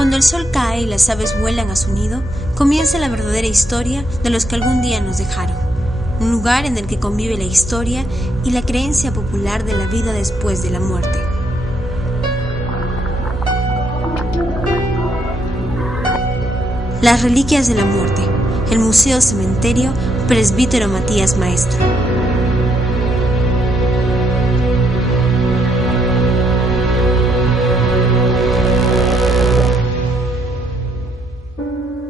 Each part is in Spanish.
Cuando el sol cae y las aves vuelan a su nido, comienza la verdadera historia de los que algún día nos dejaron. Un lugar en el que convive la historia y la creencia popular de la vida después de la muerte. Las reliquias de la muerte. El Museo Cementerio Presbítero Matías Maestro.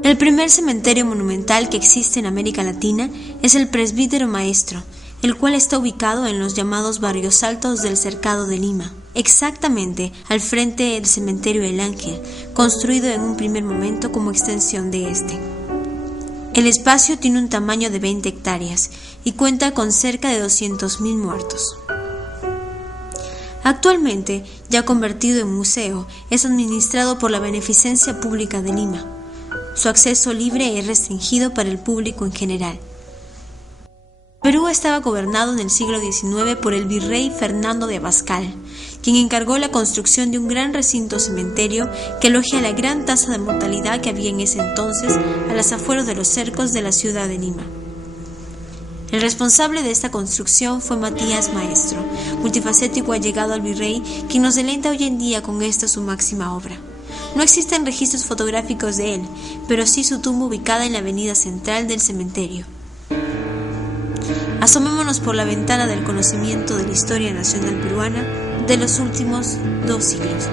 El primer cementerio monumental que existe en América Latina es el Presbítero Maestro, el cual está ubicado en los llamados barrios altos del Cercado de Lima, exactamente al frente del Cementerio El Ángel, construido en un primer momento como extensión de este. El espacio tiene un tamaño de 20 hectáreas y cuenta con cerca de 200.000 muertos. Actualmente, ya convertido en museo, es administrado por la Beneficencia Pública de Lima. Su acceso libre es restringido para el público en general. Perú estaba gobernado en el siglo XIX por el virrey Fernando de Abascal, quien encargó la construcción de un gran recinto cementerio que aloja la gran tasa de mortalidad que había en ese entonces a las afueras de los cercos de la ciudad de Lima. El responsable de esta construcción fue Matías Maestro, multifacético allegado al virrey, quien nos deleita hoy en día con esta su máxima obra. No existen registros fotográficos de él, pero sí su tumba ubicada en la avenida central del cementerio. Asomémonos por la ventana del conocimiento de la historia nacional peruana de los últimos 2 siglos.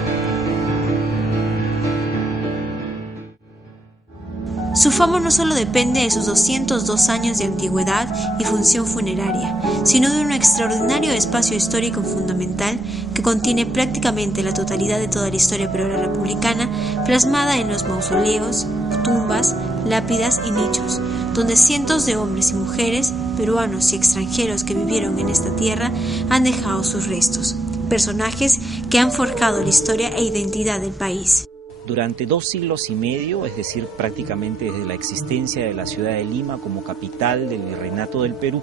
Su fama no solo depende de sus 202 años de antigüedad y función funeraria, sino de un extraordinario espacio histórico fundamental que contiene prácticamente la totalidad de toda la historia peruana republicana, plasmada en los mausoleos, tumbas, lápidas y nichos, donde cientos de hombres y mujeres, peruanos y extranjeros que vivieron en esta tierra, han dejado sus restos, personajes que han forjado la historia e identidad del país. Durante 2 siglos y medio, es decir, prácticamente desde la existencia de la ciudad de Lima como capital del virreinato del Perú,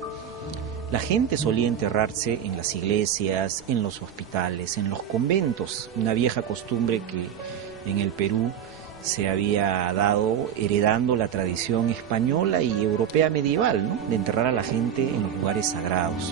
la gente solía enterrarse en las iglesias, en los hospitales, en los conventos, una vieja costumbre que en el Perú se había dado heredando la tradición española y europea medieval, ¿no?, de enterrar a la gente en los lugares sagrados.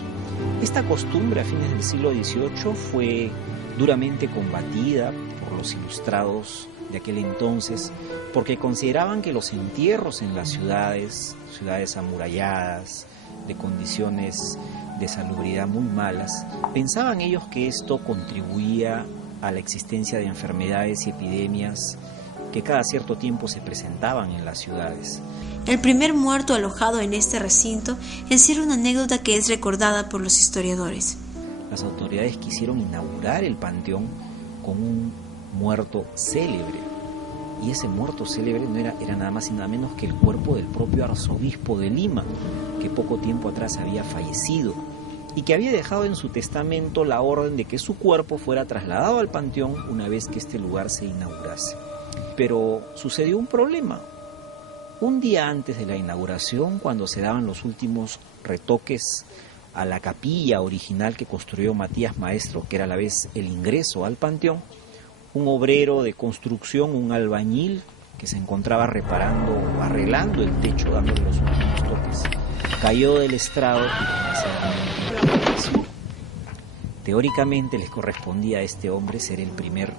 Esta costumbre a fines del siglo XVIII fue duramente combatida por los ilustrados de aquel entonces, porque consideraban que los entierros en las ciudades amuralladas, de condiciones de salubridad muy malas, pensaban ellos que esto contribuía a la existencia de enfermedades y epidemias que cada cierto tiempo se presentaban en las ciudades. El primer muerto alojado en este recinto encierra una anécdota que es recordada por los historiadores. Las autoridades quisieron inaugurar el panteón con un muerto célebre, y ese muerto célebre no era nada más y nada menos que el cuerpo del propio arzobispo de Lima, que poco tiempo atrás había fallecido y que había dejado en su testamento la orden de que su cuerpo fuera trasladado al panteón una vez que este lugar se inaugurase. Pero sucedió un problema. Un día antes de la inauguración, cuando se daban los últimos retoques a la capilla original que construyó Matías Maestro, que era a la vez el ingreso al panteón, un obrero de construcción, un albañil que se encontraba arreglando el techo, dándole los últimos toques, cayó del estrado y comenzó. Teóricamente les correspondía a este hombre ser el primer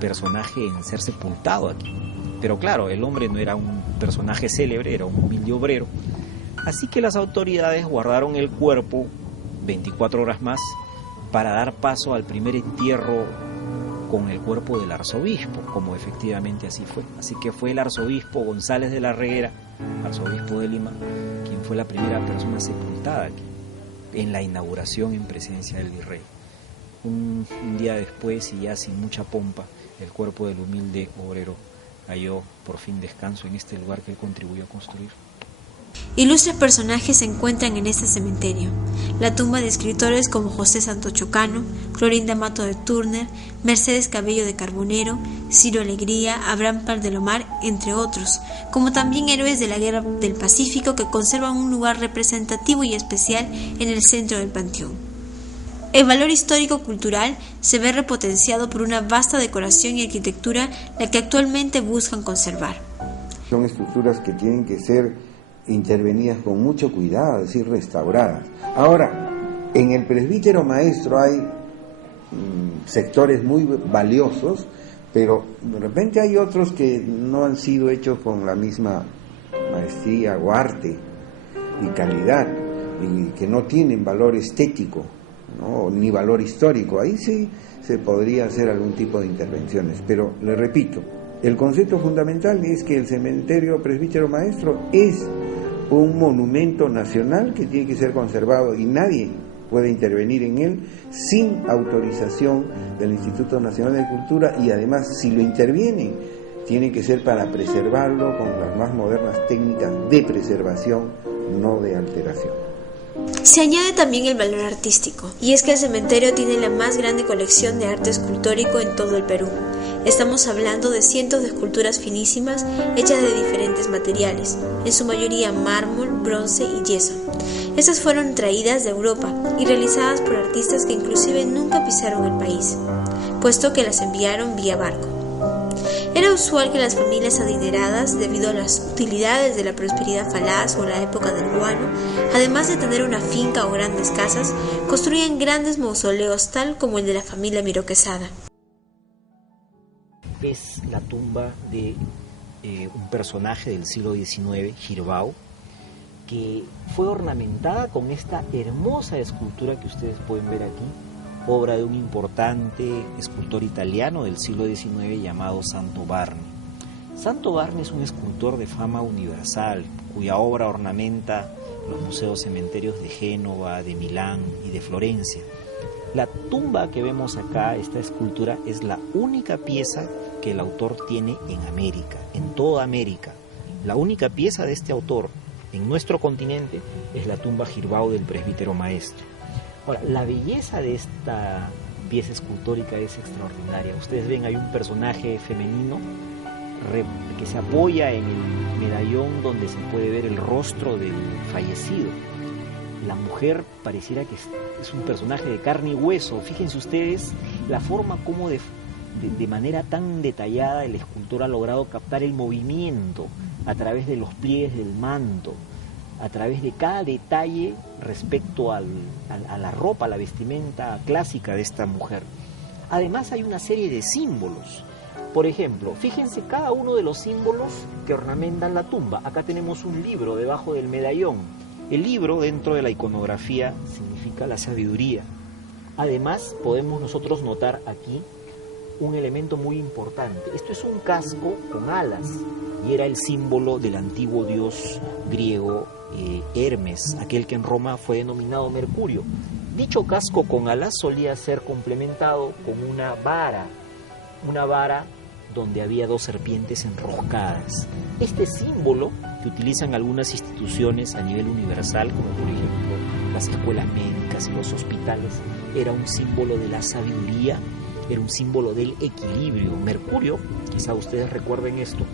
personaje en ser sepultado aquí. Pero claro, el hombre no era un personaje célebre, era un humilde obrero. Así que las autoridades guardaron el cuerpo 24 horas más para dar paso al primer entierro con el cuerpo del arzobispo, como efectivamente así fue. Así que fue el arzobispo González de la Reguera, arzobispo de Lima, quien fue la primera persona sepultada aquí, en la inauguración en presencia del virrey. Un día después, y ya sin mucha pompa, el cuerpo del humilde obrero halló por fin descanso en este lugar que él contribuyó a construir. Ilustres personajes se encuentran en este cementerio. La tumba de escritores como José Santocho Cano, Clorinda Mato de Turner, Mercedes Cabello de Carbonero, Ciro Alegría, Abraham Pardelomar, entre otros, como también héroes de la Guerra del Pacífico que conservan un lugar representativo y especial en el centro del panteón. El valor histórico-cultural se ve repotenciado por una vasta decoración y arquitectura la que actualmente buscan conservar. Son estructuras que tienen que ser intervenidas con mucho cuidado, es decir, restauradas. Ahora, en el presbítero maestro hay sectores muy valiosos, pero de repente hay otros que no han sido hechos con la misma maestría o arte y calidad, y que no tienen valor estético, ¿no? Ni valor histórico. Ahí sí se podría hacer algún tipo de intervenciones, pero le repito, el concepto fundamental es que el cementerio presbítero maestro es un monumento nacional que tiene que ser conservado y nadie puede intervenir en él sin autorización del Instituto Nacional de Cultura, y además si lo interviene tiene que ser para preservarlo con las más modernas técnicas de preservación, no de alteración. Se añade también el valor artístico, y es que el cementerio tiene la más grande colección de arte escultórico en todo el Perú. Estamos hablando de cientos de esculturas finísimas hechas de diferentes materiales, en su mayoría mármol, bronce y yeso. Estas fueron traídas de Europa y realizadas por artistas que inclusive nunca pisaron el país, puesto que las enviaron vía barco. Era usual que las familias adineradas, debido a las utilidades de la prosperidad falaz o la época del guano, además de tener una finca o grandes casas, construían grandes mausoleos tal como el de la familia Miró Quesada. Es la tumba de un personaje del siglo XIX, Girbau, que fue ornamentada con esta hermosa escultura que ustedes pueden ver aquí, obra de un importante escultor italiano del siglo XIX llamado Santo Barni. Santo Barni es un escultor de fama universal, cuya obra ornamenta los museos cementerios de Génova, de Milán y de Florencia. La tumba que vemos acá, esta escultura, es la única pieza que el autor tiene en América, en toda América. La única pieza de este autor en nuestro continente es la tumba Girbau del presbítero maestro. Ahora, la belleza de esta pieza escultórica es extraordinaria. Ustedes ven, hay un personaje femenino que se apoya en el medallón donde se puede ver el rostro del fallecido. La mujer pareciera que es un personaje de carne y hueso. Fíjense ustedes la forma como de manera tan detallada el escultor ha logrado captar el movimiento a través de los pliegues del manto, a través de cada detalle respecto a la ropa, a la vestimenta clásica de esta mujer. Además hay una serie de símbolos. Por ejemplo, fíjense cada uno de los símbolos que ornamentan la tumba. Acá tenemos un libro debajo del medallón. El libro, dentro de la iconografía, significa la sabiduría. Además, podemos nosotros notar aquí un elemento muy importante. Esto es un casco con alas y era el símbolo del antiguo dios griego Hermes, aquel que en Roma fue denominado Mercurio. Dicho casco con alas solía ser complementado con una vara donde había dos serpientes enroscadas. Este símbolo que utilizan algunas instituciones a nivel universal, como por ejemplo las escuelas médicas y los hospitales, era un símbolo de la sabiduría, era un símbolo del equilibrio. Mercurio, quizá ustedes recuerden esto,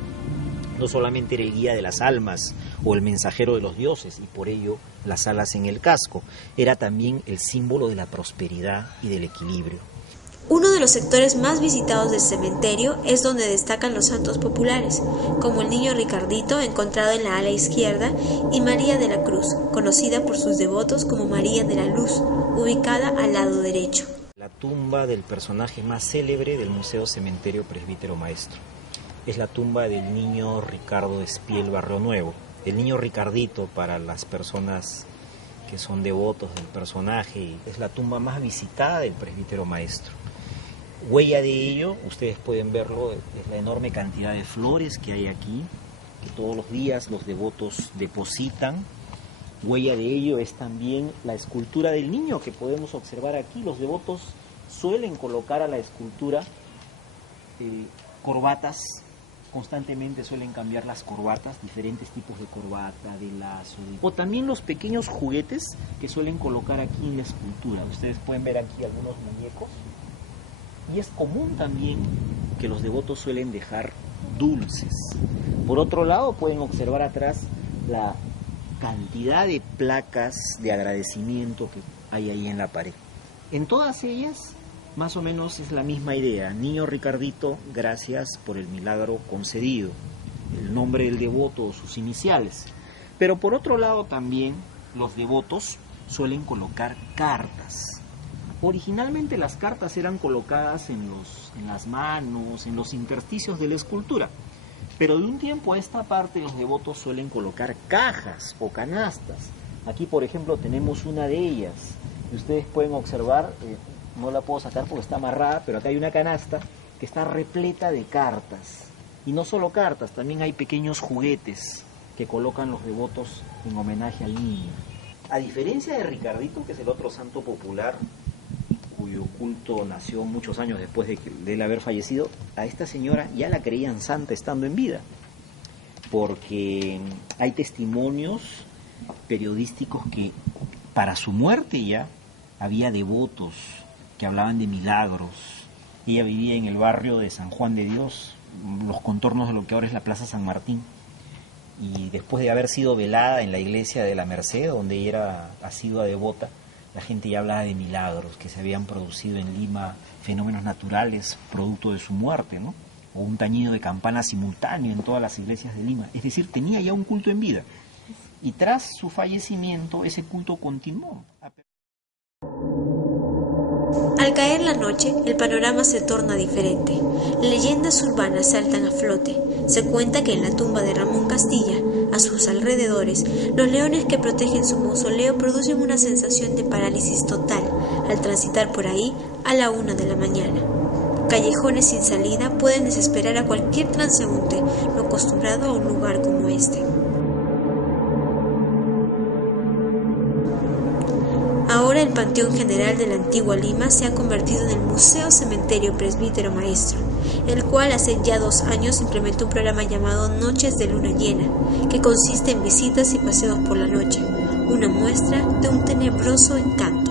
no solamente era el guía de las almas o el mensajero de los dioses, y por ello las alas en el casco, era también el símbolo de la prosperidad y del equilibrio. Uno de los sectores más visitados del cementerio es donde destacan los santos populares, como el niño Ricardito, encontrado en la ala izquierda, y María de la Cruz, conocida por sus devotos como María de la Luz, ubicada al lado derecho. La tumba del personaje más célebre del Museo Cementerio Presbítero Maestro es la tumba del niño Ricardo Espiel Barrio Nuevo. El niño Ricardito, para las personas que son devotos del personaje, es la tumba más visitada del Presbítero Maestro. Huella de ello, ustedes pueden verlo, es la enorme cantidad de flores que hay aquí, que todos los días los devotos depositan. Huella de ello es también la escultura del niño que podemos observar aquí. Los devotos suelen colocar a la escultura corbatas, constantemente suelen cambiar las corbatas, diferentes tipos de corbata, de lazo, o también los pequeños juguetes que suelen colocar aquí en la escultura. Ustedes pueden ver aquí algunos muñecos. Y es común también que los devotos suelen dejar dulces. Por otro lado, pueden observar atrás la cantidad de placas de agradecimiento que hay ahí en la pared. En todas ellas, más o menos es la misma idea. Niño Ricardito, gracias por el milagro concedido. El nombre del devoto o sus iniciales. Pero por otro lado también los devotos suelen colocar cartas. Originalmente las cartas eran colocadas en las manos, en los intersticios de la escultura. Pero de un tiempo a esta parte los devotos suelen colocar cajas o canastas. Aquí, por ejemplo, tenemos una de ellas. Ustedes pueden observar, no la puedo sacar porque está amarrada, pero acá hay una canasta que está repleta de cartas. Y no solo cartas, también hay pequeños juguetes que colocan los devotos en homenaje al niño. A diferencia de Ricardito, que es el otro santo popular, cuyo culto nació muchos años después de él haber fallecido, a esta señora ya la creían santa estando en vida, porque hay testimonios periodísticos que para su muerte ya había devotos que hablaban de milagros. Ella vivía en el barrio de San Juan de Dios, los contornos de lo que ahora es la Plaza San Martín, y después de haber sido velada en la iglesia de la Merced, donde ella era asidua devota, la gente ya hablaba de milagros, que se habían producido en Lima, fenómenos naturales producto de su muerte, ¿no? O un tañido de campana simultáneo en todas las iglesias de Lima. Es decir, tenía ya un culto en vida. Y tras su fallecimiento, ese culto continuó. Al caer la noche, el panorama se torna diferente. Leyendas urbanas saltan a flote. Se cuenta que en la tumba de Ramón Castilla, a sus alrededores, los leones que protegen su mausoleo producen una sensación de parálisis total al transitar por ahí a la 1 de la mañana. Callejones sin salida pueden desesperar a cualquier transeúnte no acostumbrado a un lugar como este. Ahora el Panteón General de la antigua Lima se ha convertido en el Museo Cementerio Presbítero Maestro, el cual hace ya 2 años implementó un programa llamado Noches de Luna Llena, que consiste en visitas y paseos por la noche, una muestra de un tenebroso encanto.